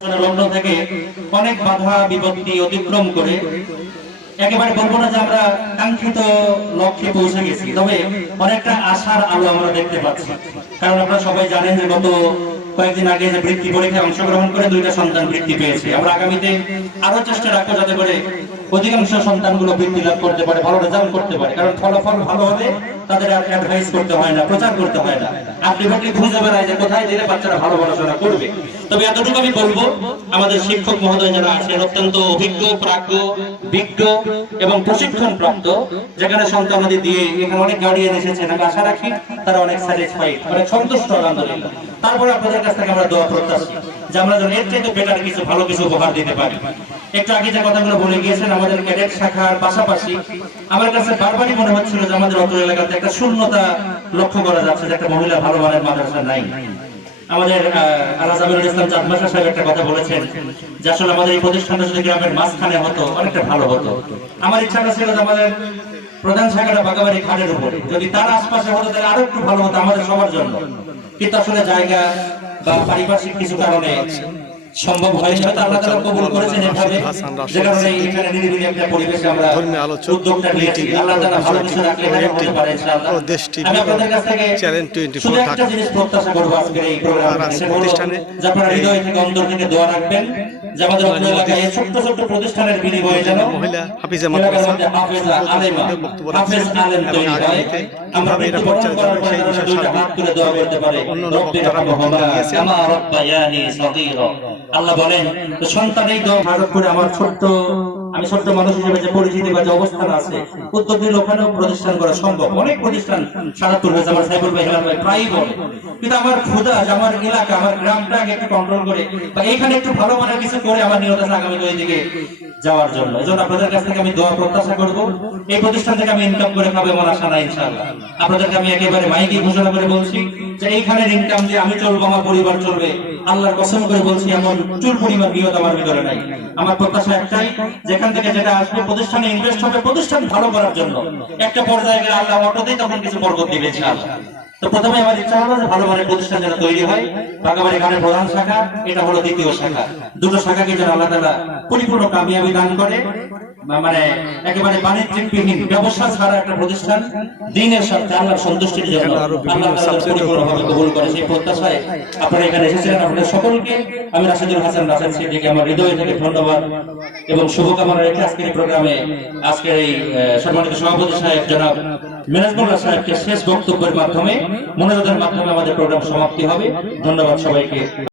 লগ্ন থেকে অনেক বাধা বিপত্তি অতিক্রম করে একেবারে বলবো না যে আমরা কাঙ্ক্ষিত লক্ষ্যে পৌঁছে গেছি, তবে অনেকটা আশার আলো আমরা দেখতে পাচ্ছি। কারণ আপনারা সবাই জানেন যে গত কয়েকদিন আগে যে বৃত্তি পরীক্ষায় অংশগ্রহণ করে 2টা সন্তান বৃত্তি পেয়েছে। আমরা আগামীতে আরো চেষ্টা রাখবো যাতে করে অধিকাংশ সন্তানগুলো বৃত্তি লাভ করতে পারে, ভালো রেজাল্ট করতে পারে। কারণ ফলাফল ভালো হলে তাদের আর অ্যাডভাইস করতে হয় না, প্রচার করতে হয় না, আপনি খুঁজে বেড়ায় যে কোথায় দিলে বাচ্চারা ভালো পড়াশোনা করবে। তবে এতটুকু আমি বলবো, আমাদের শিক্ষক মহোদয় যারা আছেন অত্যন্ত অভিজ্ঞ, প্রাজ্ঞ, বিজ্ঞ এবং প্রশিক্ষণ প্রাপ্ত, যেখানে সন্তানাদি দিয়ে এখানে অনেক গার্ডিয়ান এসেছেন, আমি আশা রাখি তারা অনেক স্যাটিসফাইড, অনেক সন্তুষ্ট আলহামদুলিল্লাহ। তারপরে আপনাদের কাছ থেকে আমরা দোয়া প্রত্যাশী যে আমরা যেন এর চাইতে বেটার কিছু ভালো কিছু উপহার দিতে পারি। একটু আগে যে কথাগুলো বলে গিয়েছেন, আমাদের ক্যাডেট শাখার পাশাপাশি আমার কাছে বারবারই মনে হচ্ছিল যে আমাদের অত্র এলাকাতে একটা শূন্যতা লক্ষ্য করা যাচ্ছে, যে একটা মহিলা ভালো মানের মাদ্রাসা নাই। আমাদের আলহাজ আমিরুল ইসলাম চাঁদমাশা সাহেব একটা কথা বলেছেন যে আসলে আমাদের এই প্রতিষ্ঠানটা যদি গ্রামের মাঝখানে হতো অনেকটা ভালো হতো। আমার ইচ্ছাটা ছিল যে আমাদের প্রধান শাখাটা বাগাবাড়ি ঘাটের উপরে, যদি তার আশপাশে হতো তাহলে আরো একটু ভালো হতো আমাদের সবার জন্য। কিন্তু আসলে জায়গা বা পারিপার্শ্বিক কিছু কারণে সম্ভব হয়নি, হয়তো আল্লাহ তাআলা কবুল করেছেন এভাবে, যে কারণে এখানে নিরিবিলি একটা পরিবেশে আমরা উদ্যোগটা নিয়েছি। আল্লাহ তাআলা ভালো কিছু রাখলে হতে পারে ইনশাআল্লাহ। আমি আপনাদের কাছ থেকে শুধু একটা জিনিস প্রত্যাশা করব আজকের এই প্রোগ্রামে, যে আপনারা হৃদয় থেকে অন্তর থেকে দোয়া রাখবেন যে আমাদের এলাকায় ছোট্ট ছোট্ট প্রতিষ্ঠানের বিনিময়ে যেন হাফেজ আলেম তৈরি হয়। আমরা মৃত্যুবরণ করার পরে দুইটা হাত তুলে দোয়া করতে পারি, রব্বির হামহুমা কামা রাব্বায়ানি সগীরা। আল্লাহ বলেন তো সন্তানেই দোয়া ভারত করে আমার আমি ছোট্ট মানুষ হিসেবে যে পরিচিতি বা যে অবস্থান আছে, উদ্যোগ নিলে ওখানেও প্রতিষ্ঠান করা সম্ভব। অনেক প্রতিষ্ঠান সারাতুল হয়েছে, আমার সাইফুল ভাই হেলাল ভাই প্রায়ই বলে, কিন্তু আমার ক্ষুধা যে আমার এলাকা আমার গ্রামটাকে একটু কন্ট্রোল করে বা এখানে একটু ভালো মানের কিছু করে আমার নিয়ত আছে আগামী ওই দিকে যাওয়ার জন্য। এই জন্য আপনাদের কাছ থেকে আমি দোয়া প্রত্যাশা করবো। এই প্রতিষ্ঠান থেকে আমি ইনকাম করে খাবো এমন আশা নাই ইনশাআল্লাহ। আপনাদেরকে আমি একেবারে মাইকে ঘোষণা করে বলছি যে এইখানের ইনকাম দিয়ে আমি চলবো, আমার পরিবার চলবে, আল্লাহর কসম করে বলছি এমন চুল পরিমাণ নিয়ত আমার ভিতরে নাই। আমার প্রত্যাশা একটাই, যেখান থেকে যেটা আসবে প্রতিষ্ঠানে ইনভেস্ট হবে প্রতিষ্ঠান ভালো করার জন্য। একটা পর্যায়ে গেলে আল্লাহ অটোতেই তখন কিছু বরকত দিবে ইনশাআল্লাহ। তো প্রথমে আমার ইচ্ছা হলো যে ভালো মানের প্রতিষ্ঠান যেন তৈরি হয়। বাগাবাড়ি ঘাটের প্রধান শাখা, এটা হলো দ্বিতীয় শাখা, দুটো শাখাকে যেন আল্লাহ তাআলা পরিপূর্ণ কামিয়াবি দান করে, মানে একেবারে বাণিজ্যিকবিহীন ব্যবসা ছাড়া একটা প্রতিষ্ঠান দ্বীনের সাথে আল্লাহর সন্তুষ্টির জন্য আল্লাহ তাআলা পরিপূর্ণভাবে কবুল করে, সেই প্রত্যাশায় আপনারা এখানে এসেছিলেন। আপনাদের সকলকে আমি রাশিদুল হাসান রাসেল সিদ্দিকী আমার হৃদয় থেকে ধন্যবাদ এবং শুভকামনা রেখে আজকের এই প্রোগ্রামে আজকের এই সম্মানিত সভাপতি সাহেব জনাব মেরাজুল্লাহ সাহেবকে শেষ বক্তব্যের মাধ্যমে মোনাজাতের মাধ্যমে আমাদের প্রোগ্রাম সমাপ্তি হবে। ধন্যবাদ সবাইকে।